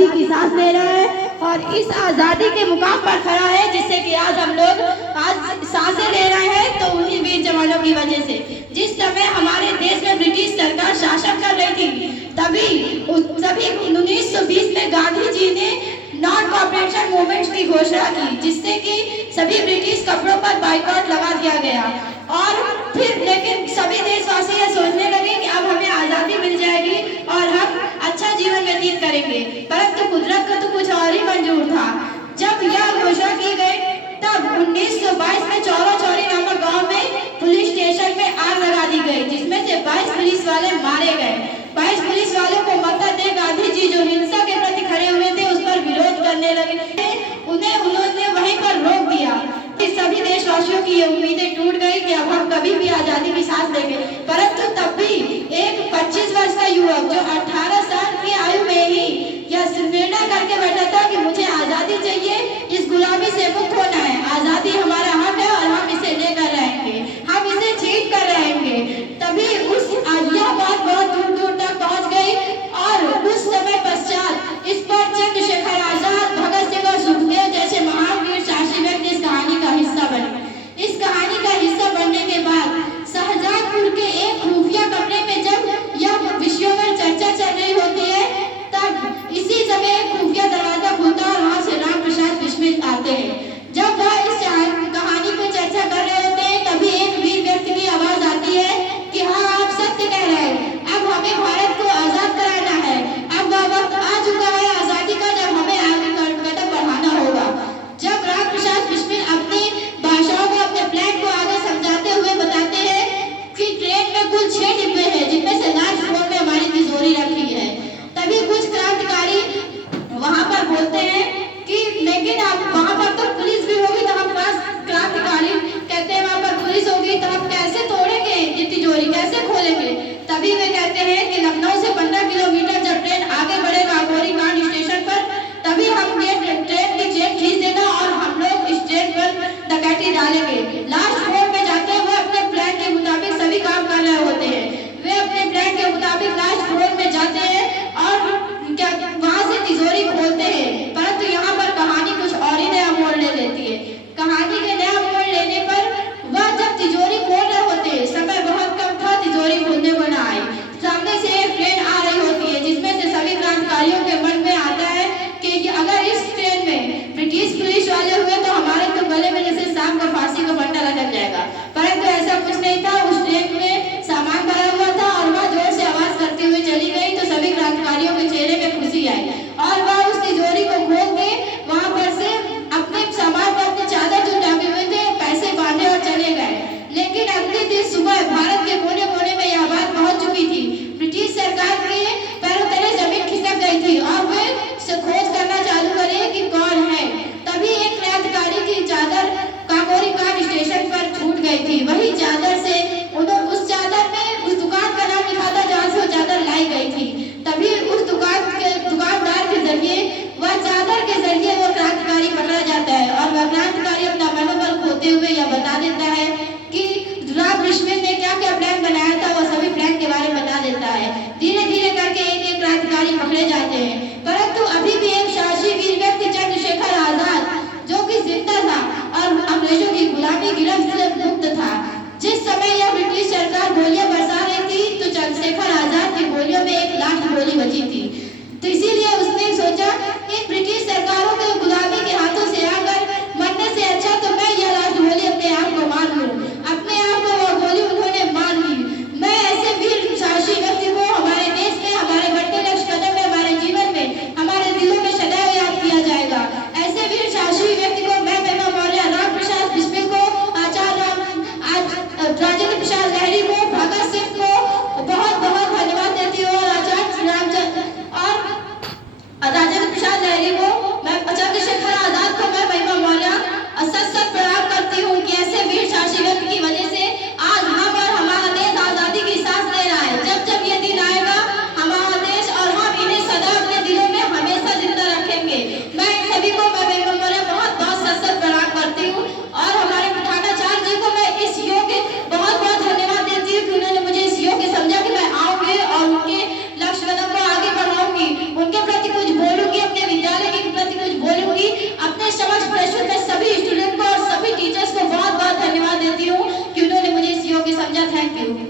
आज़ादी की सांस ले रहा है और इस आज़ादी के मुकाम पर खड़ा है, जिससे कि आज हम लोग आज सांसें ले रहे हैं, तो उन्हीं वीर जवानों की वजह से। जिस समय हमारे देश में ब्रिटिश सरकार शासन कर रही थी, तभी 1920 में गांधी जी ने नॉन कॉपरेशन मूवमेंट की घोषणा की, जिससे कि सभी ब्रिटिश कपड़ों पर बाइकॉट लगा दिया गया। और फिर लेकिन सभी देशवासी यह सोचने लगे कि अब हमें आज़ादी मिल जाएगी और हम अच्छा जीवन व्यतीत करेंगे, परंतु कुदरत का तो कुछ और ही मंजूर था। जब यह घोषणा की गई, तब 1922 में चौरा चौरी नामक गांव में पुलिस स्टेशन में आग लगा दी गई, जिसमें से 22 पुलिस वाले मारे गए। 22 पुलिस वालों को मौका दे गांधी जी जो हिंसा के प्रति खड़े हुए थे, उस पर विरोध करने लगे, उन्होंने वहीं पर रोक दिया। सभी देशवासियों की ये उम्मीदें टूट गई कि अब हम कभी भी आजादी की सांस लेंगे, परंतु तब भी एक 25 वर्ष का युवक जो 18 साल की आयु में ही यह निर्णय करके बैठा था कि मुझे आजादी चाहिए, इस गुलामी से मुक्त होना है, आजादी हमारा हक है और हम इसे लेकर रहेंगे, हम इसे जीत कर रहेंगे। तभी यह बात बहुत दूर दूर तक पहुंच गई और उस समय पश्चात इस पर चंद्रशेखर आजाद, भगत सिंह और सुखदेव जैसे महान वीर साहसी व्यक्ति इस कहानी का हिस्सा बने। इस कहानी का हिस्सा बनने के बाद शाहजहांपुर के एक खुफिया कमरे में जब यह विषयों में चर्चा चल रही होती है, तब इसी समय एक खुफिया दरवाजा खुलता है और वहां से राम प्रसाद बिस्मिल आते हैं। जब वह इस कहानी पर चर्चा कर रहे होते हैं, तभी एक वीर व्यक्ति की आवाज आती है कि हाँ, आप सत्य कह रहे हैं, अब हमें भारत को आजाद कराना है, अब वह वक्त आ चुका है आजादी का, जब हमें आगे कदम बढ़ाना होगा। जब राम प्रसाद बिस्मिल अपनी भाषाओं को, अपने प्लान को आगे समझाते हुए बताते हैं कि ट्रेन में कुल 6 डिब्बे हैं, जिनमें से लास्ट फ्लोर में हमारी तिजोरी रखी है, तभी कुछ क्रांतिकारी वहां पर बोलते हैं कि लेकिन अब वहां पर तो पुलिस भी होगी, तो हम क्रांतिकारी कहते हैं वहां पर पुलिस होगी तो हम कैसे तोड़ेंगे ये तिजोरी, कैसे खोलेंगे। तभी वे कहते हैं कि लखनऊ से 15 किलोमीटर जब ट्रेन आगे बढ़ेगा गोरीकांड स्टेशन पर, तभी हम ये ट्रेन की चेन खींच देना और हम लोग इस ट्रेन पर डकैती डालेंगे। लास्ट फ्लोर में जाते हुए अपने प्लान के मुताबिक सभी काम कर रहे होते हैं, वे अपने प्लान के मुताबिक लास्ट फ्लोर में जाते हैं और वहां से तिजोरी खोलते हैं, परंतु यहाँ पर कहानी कुछ और ही नया मोड़ ले लेती है। कहानी के नया मोड़ लेने पर वह जब तिजोरी खोल रहे होते हैं, समय बहुत कम था तिजोरी खोलने को ना आए, सामने से एक ट्रेन आ रही होती है, जिसमें से सभी क्रांतिकारियों के मन में आता है कि अगर इस ट्रेन में ब्रिटिश पुलिस वाले हुए तो हमारे तो गले में जैसे सांप का फांसी का फंदा लटक जाएगा, परंतु ऐसा कुछ नहीं था। उस ट्रेन में सामान भरा हुआ था और वह जोर से आवाज करते हुए चली गई, तो सभी क्रांतिकारियों के चेहरे में खुशी आई और वह उस तिजोरी को खोल के वहां पर से अपने सामान पर अपने चादर जो टांगे हुए थे पैसे बांधे और चले गए। लेकिन अगले दिन सुबह भारत के कोने कोने में यह बात पहुंच चुकी थी, ब्रिटिश सरकार के पैरों तले जमीन खिसक गई थी और वे खोज करना चालू करे कि कौन है। तभी एक क्रांतिकारी की चादर गोरीकांड स्टेशन पर छूट गई थी। वही चादर से उस चादर में उस दुकान का नाम लिखा था जहाँ से वो चादर लाई गई थी। तभी उस दुकानदार के जरिए वह चादर के जरिए वो क्रांतिकारी पकड़ा जाता है और वह क्रांतिकारी अपना मनोबल खोते हुए यह बता देता है कि राम बिस्मिल ने क्या क्या प्लान बनाया था, वो सभी प्लान के बारे में बता देता है। धीरे धीरे करके एक एक क्रांतिकारी पकड़े जाते हैं, परंतु अभी भी एक साहसी वीर व्यक्ति चंद्रशेखर आजाद जो कि जिंदा था और अंग्रेजों की गुलामी गिरफ्त से मुक्त था। जिस समय यह ब्रिटिश सरकार गोलियां बरसा रही थी, तो चंद्रशेखर आजाद की गोलियों में एक लास्ट गोली बची थी, तो इसीलिए उसने सोचा इन ब्रिटिश सरकारों के गुलामी के हाथों से आकर मरने से अच्छा तो मैं यह लास्ट गोली अपने आप को मार लूं। अपने आप को वह गोली उन्होंने मार ली। मैं ऐसे वीर साहसी व्यक्ति को हमारे देश में, हमारे बढ़ते लक्ष्य कदम में, हमारे जीवन में, हमारे दिलों में सदैव याद किया जाएगा। ऐसे वीर साहसी व्यक्ति को मैं महिमा मौर्य, राम प्रसाद बिस्मिल को, आचार्य राजेंद्र प्रसाद लहरी को, भगत सिंह को बहुत बहुत धन्यवाद देती हूँ और आचार्य रामचंद्र और राजेंद्र प्रसाद लहरी को, मैं चंद्रशेखर आजाद को मैं महिमा मौर्य सत प्रणाम करती हूँ कि ऐसे वीर साहसी व्यक्ति की वजह से आज हम और हमारा देश आजादी की सांस ले रहा है। जब जब ये दिन आएगा हमारा देश और हम इन्हें सदा अपने दिलों में हमेशा जिंदा रखेंगे। मैं इन सभी को मैं महिमा मौर्य बहुत बहुत सत प्रणाम करती हूँ और हमारे प्रधानाचार्य जी को मैं इस योग्य बहुत बहुत धन्यवाद देती हूँ कि उन्होंने मुझे इस योग्य समझा कि मैं आऊंगी और उनके लक्ष्य कदम को आगे बढ़ाऊंगी, उनके प्रति कुछ बोलूंगी, अपने समझा। Thank you.